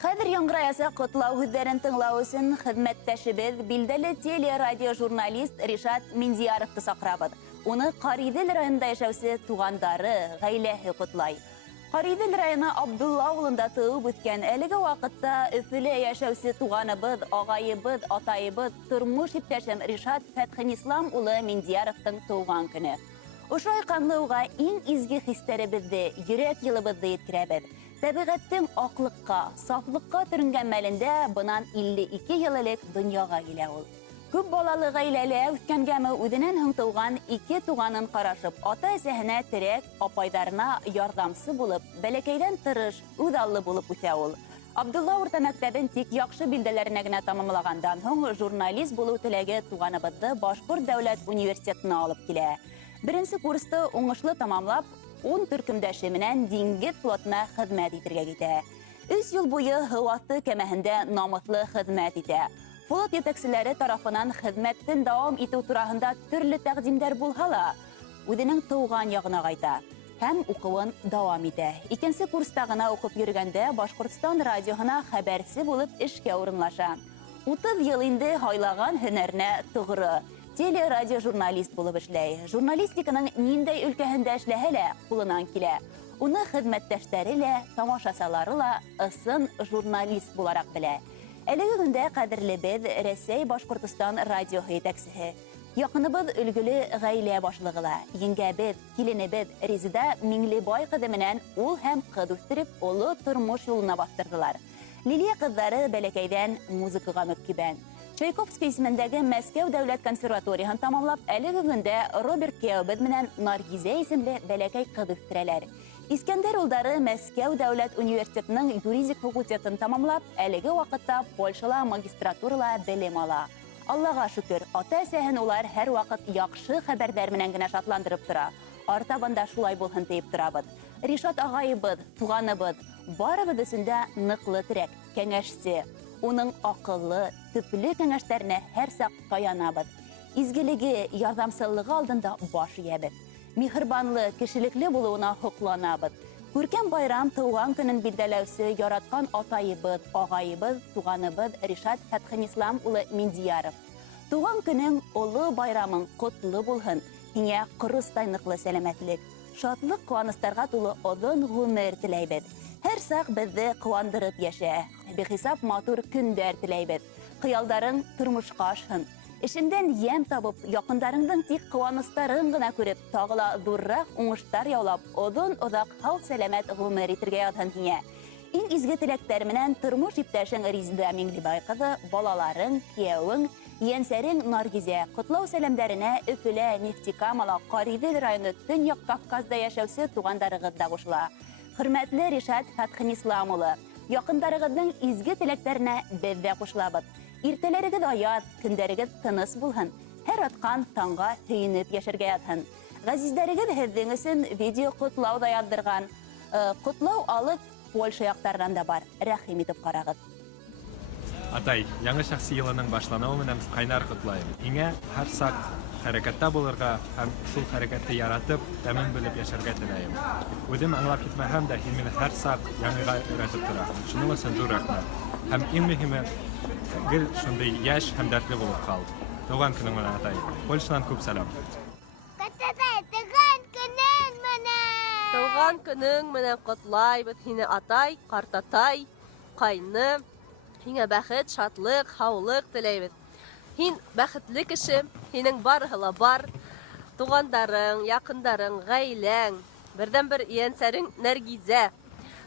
Хәҙер яңғыраясаҡ ҡотлау һүҙҙәрен тыңлау өсөн хеҙмәттәшебеҙ, билдәле телерадиожурналист Ришат Миндияровты саҡырабыҙ. Уны Ҡариҙел районында йәшәүсе туғандары, ғаиләһе ҡотлай. Ҡариҙел районы Абдулла ауылында тыуып үҫкән, әлеге ваҡытта Өфөлә йәшәүсе туғаныбыҙ, ағайыбыҙ, атайыбыҙ, тормош иптәшем Ришат Фәтхенислам улы Миндияровтың тыуған көнө. Ошой ҡанлы уға иң изге хистәребеҙҙе, йөрәк йылыбыҙҙы еткерәбеҙ. Тәбиғәттең аҡлыҡҡа, сафлыҡҡа төрөнгән мәлендә бынан 52 йыл элек донъяға килә ул. Күп балалы ғаиләлә үҫкәнгәме үҙенән һуң тыуған 2 туғанын ҡарашып, ата-әсәһенә терәк, апайҙарына ярҙамсы булып, бәләкәйҙән тырыш, үҙаллы булып үҫә ул. Абдулла урта мәктәбен тик яҡшы билдәләренә генә тамамлағандан һуң журналист булыу теләге туғаныбыҙҙы Башҡорт дәүләт университетына алып килә. Беренсе курсты уңышлы тамамлап, 10 төркөмдәше менән диңгеҙ флотына хеҙмәт итергә китә. 3 йыл буйы һыу аҫты кәмәһендә намыҫлы хеҙмәт итә. Флот етәкселәре тарафынан хеҙмәттен дауам итеү тураһында төрлө тәҡдимдәр булһа ла, үҙенең тыуған яғына ҡайта һәм уҡыуын дауам итә. 2-нсе курста ғына уҡып йөрөгәндә Башҡортостан радиоһына хәбәрсе булып эшкә урынлаша. 30 йыл инде һайлаған һөнәренә тоғро. Телерадиожурналист булып эшләй. Журналистиканың ниндәй өлкәһендә эшләһә лә ҡулынан килә. Уны хеҙмәттәштәре лә, тамашасалары ла ысын журналист булараҡ белә. Әлеге көндә ҡәҙерлебеҙ Рәсәй-Башҡортостан радиоһы етәксеһе. Яҡыныбыҙ өлгөлө ғаилә башлығы ла. Еңгәбеҙ, киленебеҙ Резида Миңлебай ҡыҙы менән ул һәм ҡыҙ үҫтереп, оло тормош юлына баҫтырҙылар. Лилия ҡыҙҙары бәләкәйҙән музыкаға мөкибән. Чайковский исемендәге Мәскәү дәүләт консерваторияһын тамамлап, әлеге көндә Роберт Кеобеҙ менән Наргизә исемле бәләкәй ҡыҙ үҫтерәләр. Искәндәр улдары Мәскәү дәүләт университетының юридик факультетын тамамлап, әлеге ваҡытта Польшала магистратурала белем ала. Аллаға шөкөр, ата-әсәһен улар һәр ваҡыт яҡшы хәбәрҙәр менән генә шатландырып тора. Артабанда шулай булһын тиеп торабыҙ. Ришат ағайыбыҙ, туғаныбыҙ, барыбыҙ өсөн дә ныҡлы терәк, кәңәшсе. Уның аҡыллы, төплө кәңәштәренә һәр саҡ таянабыҙ. Изгелеге, ярҙамсыллығы алдында баш эйәбеҙ. Миһырбанлы, кешелекле булыуына һоҡланабыҙ. Күркәм байрам тыуған көнөн билдәләүсе яратҡан атайыбыҙ, ағайыбыҙ, туғаныбыҙ Ришат Фәтхенислам улы Миндияров. Тыуған көнөң, оло байрамың ҡотло булһын. Һиңә ҡоростай ныҡлы сәләмәтлек, шатлыҡ, ҡыуаныстарға тулы оҙон ғүмер теләйбеҙ. Һәр саҡ беҙҙе ҡыуандырып йәшә. Бихисап матур көндәр теләйбеҙ. Хыялдарың тормошҡа ашһын. Эшендән йәм табып, яҡындарыңдың тик ҡыуаныстарын ғына күреп, тағы ла ҙурыраҡ уңыштар яулап, оҙон-оҙаҡ һау-сәләмәт ғүмер итергә яҙһын һиңә. Иң изге теләктәр менән тормош иптәшең Резида Миңлебай ҡыҙы, балаларың, кейәүең, ейәнсәрең Наргизә, ҡотлау сәләмдәренә Өфөлә, Нефтекамала, Ҡариҙел районы, Төньяҡ Кавказда йәшәүсе туғандарығыҙ да ҡушыла. Хөрмәтле Ришат Фәтхенислам улы, яҡындарығыҙҙың изге теләктәренә беҙ ҙә ҡушылабыҙ. Иртәләрегеҙ аяҙ, көндәрегеҙ тыныс булһын. Һәр атҡан таңға һөйөнөп йәшәргә яҙһын. Ғәзиздәрегеҙ һеҙҙең өсөн видео ҡотлау да яҙҙырған. Ҡотлау алып Польша яҡтарынан да бар. Рәхим итеп ҡарағыҙ. Атай, яңы шәхси йылының башланыуы менән ҡайнар ҡотлайым. Һиңә һәр саҡ хәрәкәттә булырға һәм шул хәрәкәтте яратып, тәмен белеп йәшәргә теләйем. Үҙем аңлап китмәһәм дә, һин мине һәр саҡ яңыға өйрәтеп тораһың. Шуның өсөн ҙур рәхмәт. Һәм иң мөһиме, гел шундай йәш һәм дәртле булып ҡал. Тыуған көнөң менән, атай. Польшанан күп сәлам. Тыуған көнөң менән ҡотлайбыҙ һине, атай, ҡартатай, ҡайны. Һиңә бәхет, шатлык, һаулыҡ теләйбеҙ. Һин бәхетле кеше, һинең барыһы ла бар. Туғандарың, яҡындарың, ғаиләң, берҙән-бер ейәнсәрең Нәргизә.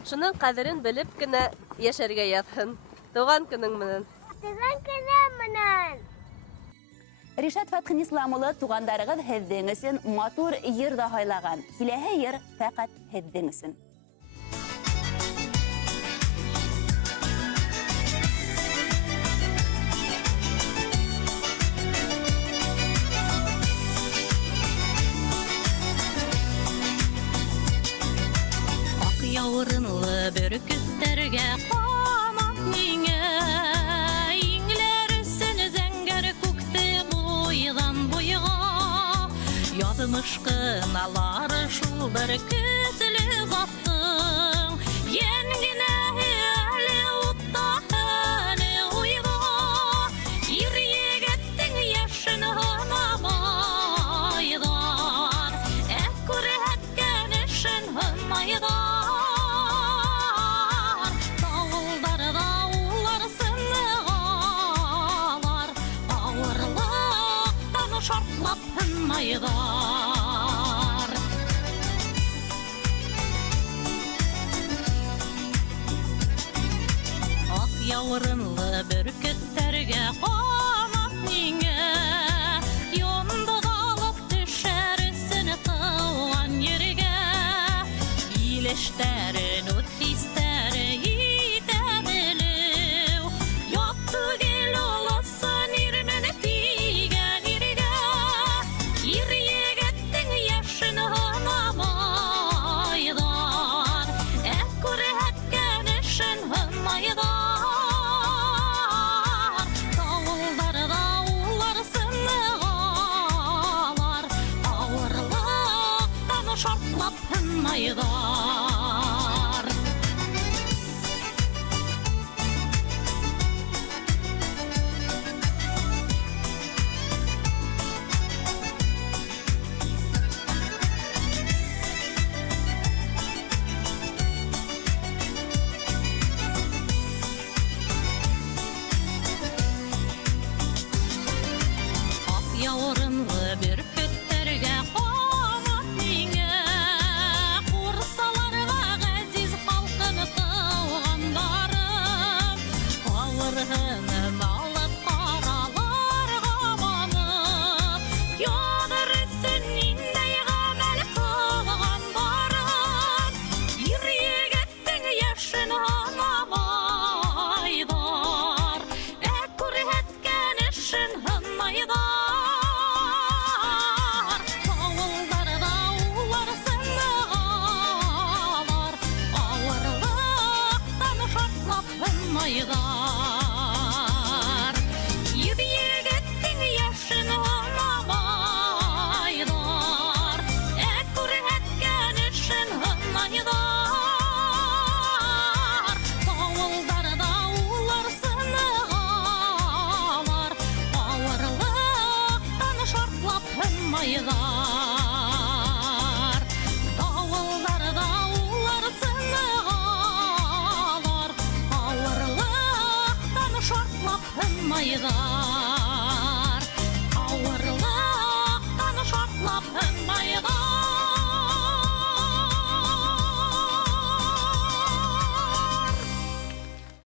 Шуның ҡәҙерен белеп кенә йәшәргә яҙһын. Тыуған көнөң менән. Тыуған көнөң менән. Ришат Фәтхенислам улы, туғандарығыҙ һеҙҙең өсөн матур йыр да һайлаған. Киләһе йыр фәҡәт һеҙҙең өсөн. Яурынлы бөркөттәргә ҡамап миңә, иңләр өсөн зәңгәр күкте буйҙан буйға. Яҙмыш ҡыналары шул бөркөтлө заттың, йәнгенәһе әле ут майдар. Ак яурынлы бүркеттәргә камап миңә, йондыҙ алып төшәр өсөн тыуған ергә. Билештәрен үт хистәре итә белеү, ят түгел олосын ирмене тигән иргә. Ир егеттең яшен һынамайҙар, күрһәткән эшен һынмайҙар. Тауылдарҙа улар сынығалар, ауырлыҡтан шартлап һынмайҙар. Ак яурынлы бүркеттәргә камап миңә, ҡурсаларға ғәзиз халҡын тыуғандарым. Ауырһыным алып ҡараларға манып, яҙыр өсөн ниндәй ғәмәл ҡылғандарым. Ир егеттең яшен һанамайҙар, күрһәткән эшен һынмайҙар. Тауылдарҙа улар сынығалар, ауырлыҡтан шартлап һынмайҙар. Ир егеттең яшен һанамайҙар, күрһәткән эшен һынмайҙар. Тауылдарҙа улар сынығалар, ауырлыҡтан шартлап һынмайҙар. Тауылдарҙа улар сынығалар, ауырлыҡтан шартлап һынмайҙар.